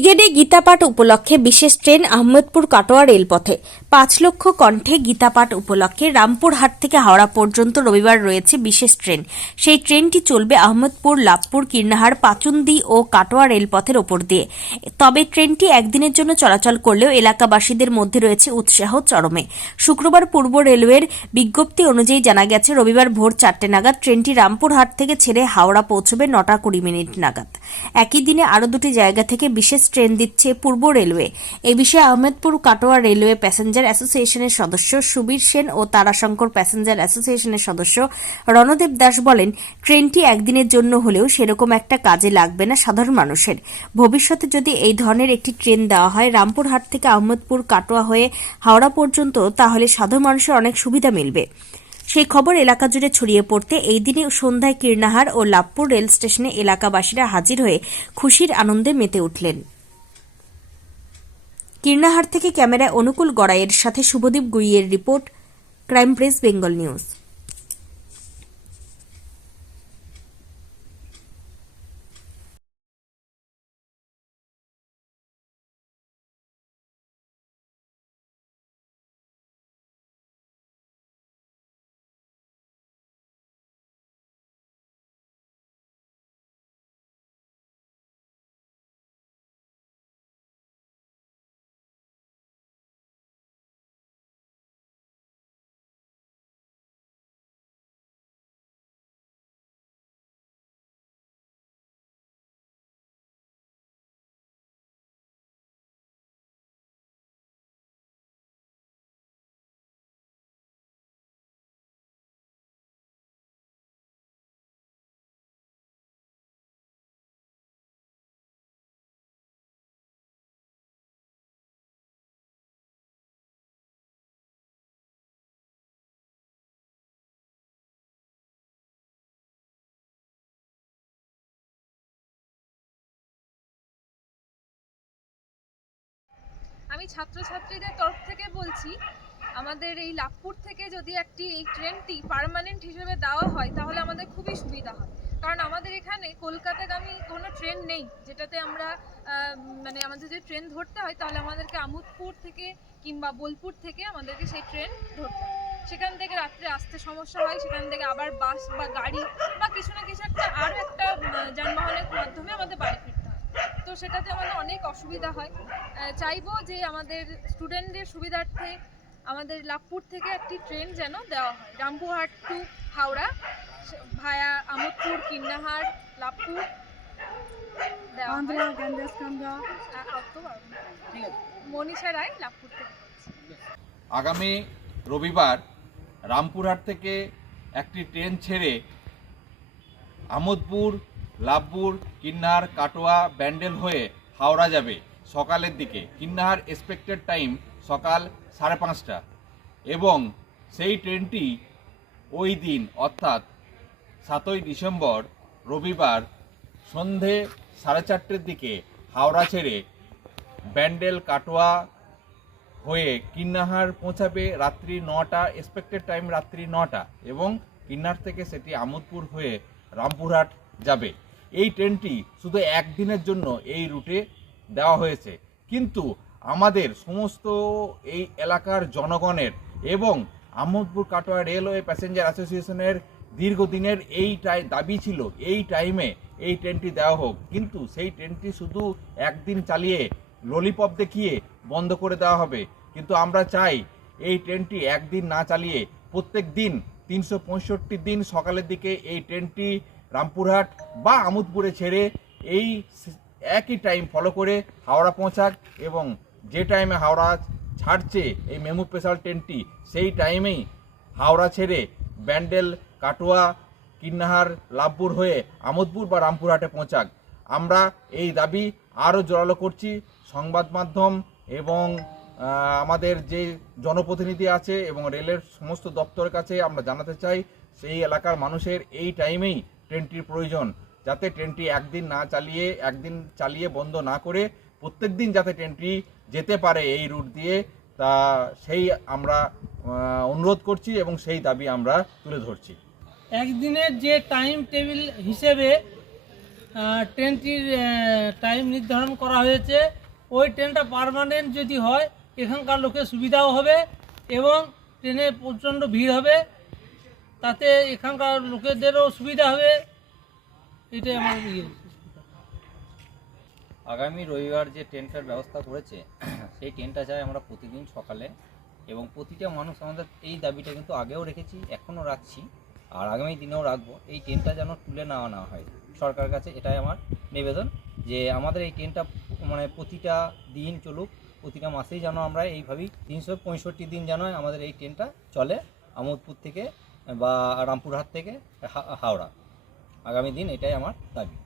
ব্রিগেডে গীতাপাঠ উপলক্ষে বিশেষ ট্রেন আহমেদপুর কাটোয়া রেলপথে। পাঁচ লক্ষ কণ্ঠে গীতাপাঠ উপলক্ষে রামপুরহাট থেকে হাওড়া পর্যন্ত রবিবার রয়েছে বিশেষ ট্রেন। সেই ট্রেনটি চলবে আহমেদপুর, লাভপুর, কীর্ণাহার, পাচুন্দি ও কাটোয়া রেলপথের ওপর দিয়ে। তবে ট্রেনটি একদিনের জন্য চলাচল করলেও এলাকাবাসীদের মধ্যে রয়েছে উৎসাহ চরমে। শুক্রবার পূর্ব রেলওয়ের বিজ্ঞপ্তি অনুযায়ী জানা গেছে, রবিবার ভোর চারটে নাগাদ ট্রেনটি রামপুরহাট থেকে ছেড়ে হাওড়া পৌঁছবে নটা কুড়ি মিনিট নাগাদ। একই দিনে আরও দুটি জায়গা থেকে বিশেষ ট্রেন দিচ্ছে পূর্ব রেলওয়ে। এ বিষয়ে আহমেদপুর কাটোয়া রেলওয়ে প্যাসেঞ্জার অ্যাসোসিয়েশনের সদস্য সুবীর সেন ও তারাশঙ্কর প্যাসেঞ্জার অ্যাসোসিয়েশনের সদস্য রণদেব দাস বলেন, ট্রেনটি একদিনের জন্য হলেও সেরকম একটা কাজে লাগবে না সাধারণ মানুষের। ভবিষ্যতে যদি এই ধরনের একটি ট্রেন দেওয়া হয় রামপুরহাট থেকে আহমেদপুর কাটোয়া হয়ে হাওড়া পর্যন্ত, তাহলে সাধারণ মানুষের অনেক সুবিধা মিলবে। সেই খবর এলাকা জুড়ে ছড়িয়ে পড়তে এই দিনে সন্ধ্যায় কীর্ণাহার ও লাভপুর রেল স্টেশনে এলাকাবাসীরা হাজির হয়ে খুশির আনন্দে মেতে উঠলেন। কীর্ণাহার থেকে ক্যামেরায় অনুকূল গড়াইয়ের সাথে Shubhadip গুইয়ের report crime press Bengal news. আমি ছাত্রছাত্রীদের তরফ থেকে বলছি, আমাদের এই লাভপুর থেকে যদি একটি এই ট্রেনটি পার্মানেন্ট হিসেবে দেওয়া হয়, তাহলে আমাদের খুবই সুবিধা হয়। কারণ আমাদের এখানে কলকাতাগামী কোনো ট্রেন নেই, যেটাতে আমরা মানে আমাদের যদি ট্রেন ধরতে হয়, তাহলে আমাদেরকে আমোদপুর থেকে কিংবা বোলপুর থেকে আমাদেরকে সেই ট্রেন ধরতে হয়। সেখান থেকে রাত্রে আসতে সমস্যা হয়, সেখান থেকে আবার বাস বা গাড়ি বা কিছু না কিছু একটা আহ, যানবাহনের মাধ্যমে আমাদের বাড়ি ফিরতে হয় তো সেটাতে আমাদের অনেক অসুবিধা হয়। চাইব যে আমাদের স্টুডেন্টদের সুবিধার্থে আমাদের লাভপুর থেকে একটি ট্রেন যেন দেওয়া হয়। Rampurhat to Howrah via Amodpur Kinnahar Labhpur. Manisha Roy Labhpur থেকে আগামী রবিবার রামপুরহাট থেকে একটি ট্রেন ছেড়ে আমোদপুর লাভপুর, কিন্নার, কাটোয়া, ব্যান্ডেল হয়ে হাওড়া যাবে সকালের দিকে। কিন্নাহার এক্সপেক্টেড টাইম সকাল সাড়ে পাঁচটা। এবং সেই ট্রেনটি ওই দিন, অর্থাৎ সাতই ডিসেম্বর, রবিবার সন্ধে সাড়ে চারটের দিকে হাওড়া ছেড়ে ব্যান্ডেল, কাটোয়া হয়ে কিন্নাহার পৌঁছাবে রাত্রি নটা এক্সপেক্টেড টাইম রাত্রি নটা। এবং কিন্নার থেকে সেটি আমোদপুর হয়ে রামপুরহাট যাবে। এই ট্রেনটি শুধু একদিনের জন্য এই রুটে দেওয়া হয়েছে। কিন্তু আমাদের সমস্ত এই এলাকার জনগণের এবং আমোদপুর কাটোয়া রেলওয়ে প্যাসেঞ্জার অ্যাসোসিয়েশনের দীর্ঘদিনের এই টাই দাবি ছিল, এই টাইমে এই ট্রেনটি দেওয়া হোক। কিন্তু সেই ট্রেনটি শুধু একদিন চালিয়ে ললিপপ দেখিয়ে বন্ধ করে দেওয়া হবে। কিন্তু আমরা চাই এই ট্রেনটি একদিন না চালিয়ে প্রত্যেক দিন তিনশো পঁয়ষট্টি দিন সকালের দিকে এই ট্রেনটি রামপুরহাট বা আমোদপুরে ছেড়ে এই একই টাইম ফলো করে হাওড়া পৌঁছাক এবং যে টাইমে হাওড়া ছাড়ছে এই মেমু স্পেশাল ট্রেনটি সেই টাইমেই হাওড়া ছেড়ে ব্যান্ডেল, কাটোয়া, কিন্নাহার, লাভপুর হয়ে আমোদপুর বা রামপুরহাটে পৌঁছাক। আমরা এই দাবি আরও জোরালো করছি। সংবাদ মাধ্যম এবং আমাদের যে জনপ্রতিনিধি আছে এবং রেলের সমস্ত দপ্তরের কাছে আমরা জানাতে চাই, সেই এলাকার মানুষের এই টাইমেই ট্রেনটির প্রয়োজন, যাতে ট্রেনটি একদিন না চালিয়ে, একদিন চালিয়ে বন্ধ না করে প্রত্যেক দিন যাতে ট্রেনটি যেতে পারে এই রুট দিয়ে, তা সেই আমরা অনুরোধ করছি এবং সেই দাবি আমরা তুলে ধরছি। একদিনের যে টাইম টেবিল হিসেবে ট্রেনটির টাইম নির্ধারণ করা হয়েছে, ওই ট্রেনটা পার্মানেন্ট যদি হয়, এখানকার লোকের সুবিধাও হবে এবং ট্রেনে প্রচণ্ড ভিড় হবে। তাতে এখানকার লোকেদেরও সুবিধা হবে। এটাই আমার ইয়ে। আগামী রবিবার যে ট্রেনটার ব্যবস্থা করেছে, সেই ট্রেনটা চাই আমরা প্রতিদিন সকালে। এবং প্রতিটা মানুষ আমাদের এই দাবিটা কিন্তু আগেও রেখেছি, এখনও রাখছি। আর আগামী দিনেও রাখব। এই ট্রেনটা যেন তুলে নেওয়া না হয়। সরকারের কাছে এটাই আমার নিবেদন, যে আমাদের এই ট্রেনটা মানে প্রতিটা দিন চলুক, প্রতিটা মাসেই যেন আমরা এইভাবেই তিনশো পঁয়ষট্টি দিন যেন আমাদের এই ট্রেনটা চলে। আমোদপুর থেকে বা রামপুরহাট থেকে হাওড়া। আগামী দিন এটাই আমার দাবি।